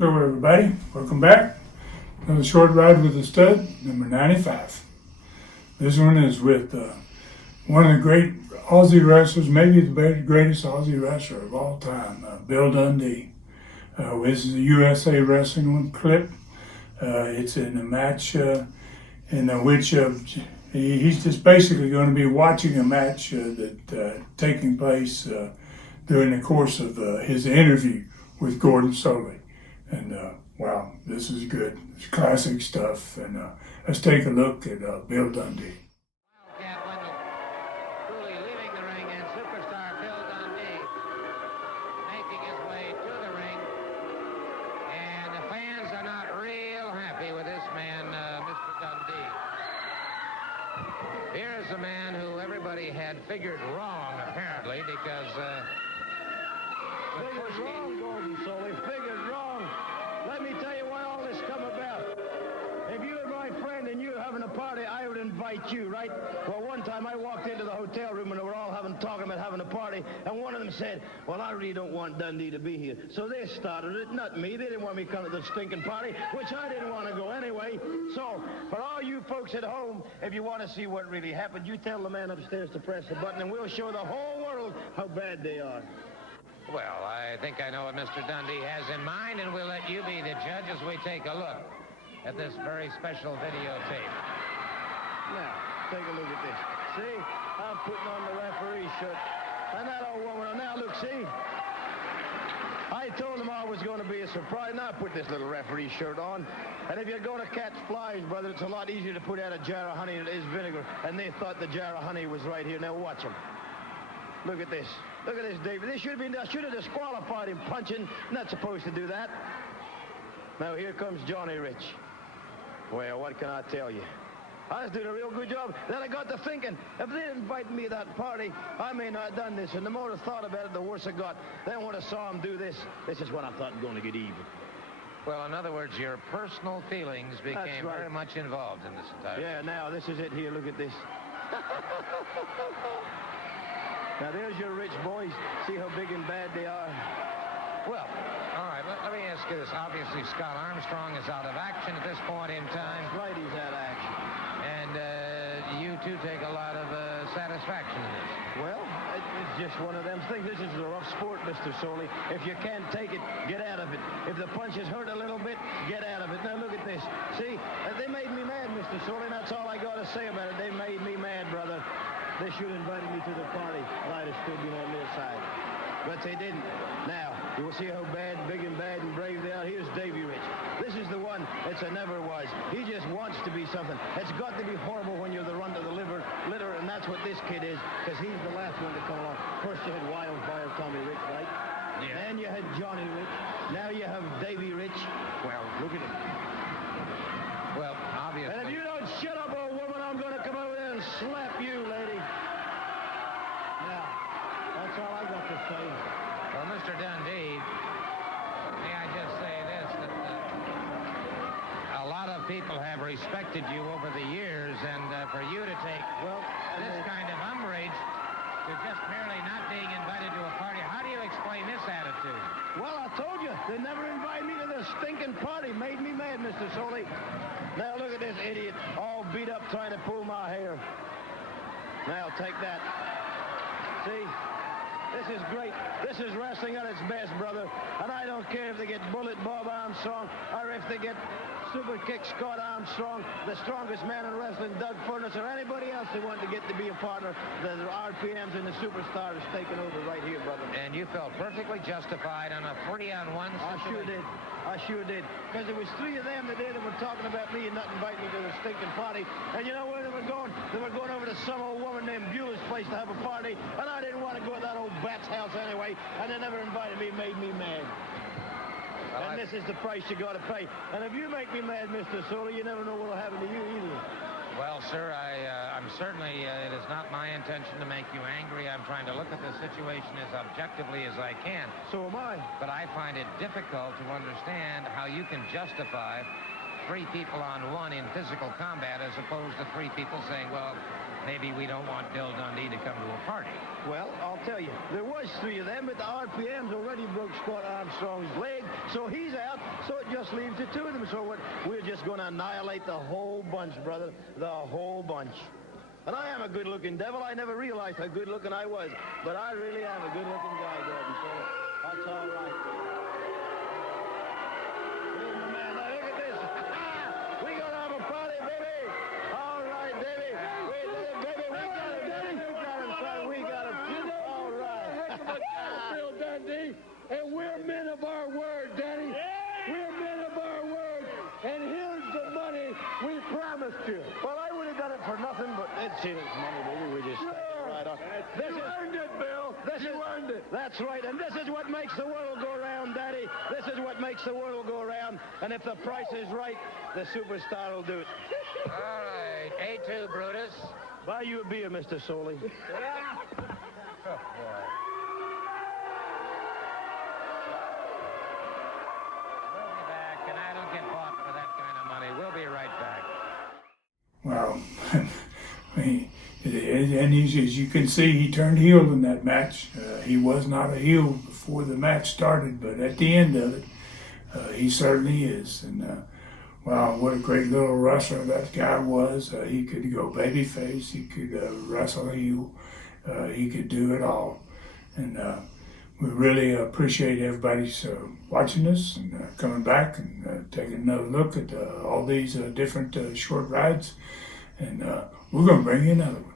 Hello everybody, welcome back. Another short ride with the stud, number 95. This one is with one of the great Aussie wrestlers, maybe the greatest Aussie wrestler of all time, Bill Dundee. This is a USA Wrestling one clip. It's in a match in which he's just basically going to be watching a match that taking place during the course of his interview with Gordon Solie. And wow, this is good. It's classic stuff. And let's take a look at Bill Dundee. Wildcat Wendell truly leaving the ring, and superstar Bill Dundee making his way to the ring. And the fans are not real happy with this man, Mr. Dundee. Here is a man who everybody had figured wrong, apparently, because Figured wrong, Gordon Solie. Figured wrong. Let me tell you why all this come about. If you were my friend and you were having a party, I would invite you, right? Well, one time I walked into the hotel room and they were all talking about having a party, and one of them said, well, I really don't want Dundee to be here. So they started it, not me. They didn't want me to come to the stinking party, which I didn't want to go anyway. So, for all you folks at home, if you want to see what really happened, you tell the man upstairs to press the button and we'll show the whole world how bad they are. well, I think I know what Mr. Dundee has in mind, and we'll let you be the judge as we take a look at this very special videotape. Now, take a look at this. See? I'm putting on the referee shirt. And that old woman, now look, see? I told them I was going to be a surprise. Now I put this little referee shirt on. And if you're going to catch flies, brother, it's a lot easier to put out a jar of honey than it is vinegar. And they thought the jar of honey was right here. Now watch them. Look at this. Look at this, David. They should have disqualified him punching. Not supposed to do that. Now here comes Johnny Rich. Well, what can I tell you? I was doing a real good job. Then I got to thinking, if they didn't invite me to that party, I may not have done this. And the more I thought about it, the worse I got. Then when I saw him do this, this is when I thought I'm going to get even. Well, in other words, your personal feelings became right. very much involved in this entire Yeah, now this is it here. Look at this. Now there's your rich boys. See how big and bad they are. Well, all right, let me ask you this. Obviously, Scott Armstrong is out of action at this point in time. Right, he's out of action. And you two take a lot of satisfaction in this. Well, it's just one of them things. This is a rough sport, Mr. Solie. If you can't take it, get out of it. If the punches hurt a little bit, get out of it. Now look at this. See, they made me mad, Mr. Solie, and that's all I got to say about it. They made me mad, brother. They should have invited me to the party, and I'd have stood on their side. But they didn't. Now, you will see how bad, big and bad and brave they are. Here's Davy Rich. This is the one that's a never was. He just wants to be something. It's got to be horrible when you're the run to the litter, and that's what this kid is, because he's the last one to come along. First you had Wildfire Tommy Rich, right? Yeah. Then you had Johnny Rich. Now you have Davy Rich. Well, look at him. Well, obviously. And if you don't shut up, old woman, I'm going to come over there and slap you, lady. Now, that's all I got to say. Well, Mr. Dundee, may I just say this, that a lot of people have respected you over the years, and for you to take this kind of umbrage to just merely not being invited to a party, how do you explain this attitude? Well, I told you, they never invited me to the stinking party. Made me mad, Mr. Solie. Now look at this idiot, all beat up trying to pull my hair. Now take that. See? This is great. This is wrestling at its best, brother. And I don't care if they get Bullet Bob Armstrong or if they get Super Kick Scott Armstrong, the strongest man in wrestling, Doug Furnace, or anybody else they want to get to be a partner. The RPMs and the superstars taking over right here, brother. And you felt perfectly justified on a 3-on-1 situation? I sure did. I sure did. Because there was three of them today that were talking about me and not inviting me to the stinking party. And you know where they were going? They were going over to some old woman named Beulah's place to have a party. And I didn't want to go to that old bat's house anyway. And they never invited me. Made me mad. Well, and this is the price you got to pay. And if you make me mad, Mr. Solie, you never know what will happen to you either. Well, sir, I'm certainly, it is not my intention to make you angry. I'm trying to look at the situation as objectively as I can. So am I. But I find it difficult to understand how you can justify three people on one in physical combat as opposed to three people saying, well, maybe we don't want Bill Dundee to come to a party. Well, I'll tell you, there was 3 of them, but the RPM's already broke Scott Armstrong's leg, so he's out, so it just leaves the 2 of them. So we're just going to annihilate the whole bunch, brother, the whole bunch. And I am a good-looking devil. I never realized how good-looking I was, but I really am a good-looking guy, Gordon, so that's all right. Here's my man. Now, look at this. We gonna have a party, baby. All right, baby. We got him, son. We got him. All right. Bill Dundee, and we're men of our word, Danny. We're men of our word, and here's the money we promised you. Well, I would have done it for nothing, but it's money, baby. We just right on. You earned it, Bill. You earned it. That's right, and this is what makes the world go round, Daddy. This is what makes the world go round. And if the price is right, the superstar will do it. All right, A2, Brutus. Buy you a beer, Mr. Soley. Oh, boy. We'll be back, and I don't get bought for that kind of money. We'll be right back. Well, and as you can see, he turned heel in that match. He was not a heel before the match started, but at the end of it, he certainly is. And wow, what a great little wrestler that guy was. He could go babyface, he could wrestle heel, he could do it all. And we really appreciate everybody watching us and coming back and taking another look at all these different short rides. And we're going to bring you another one.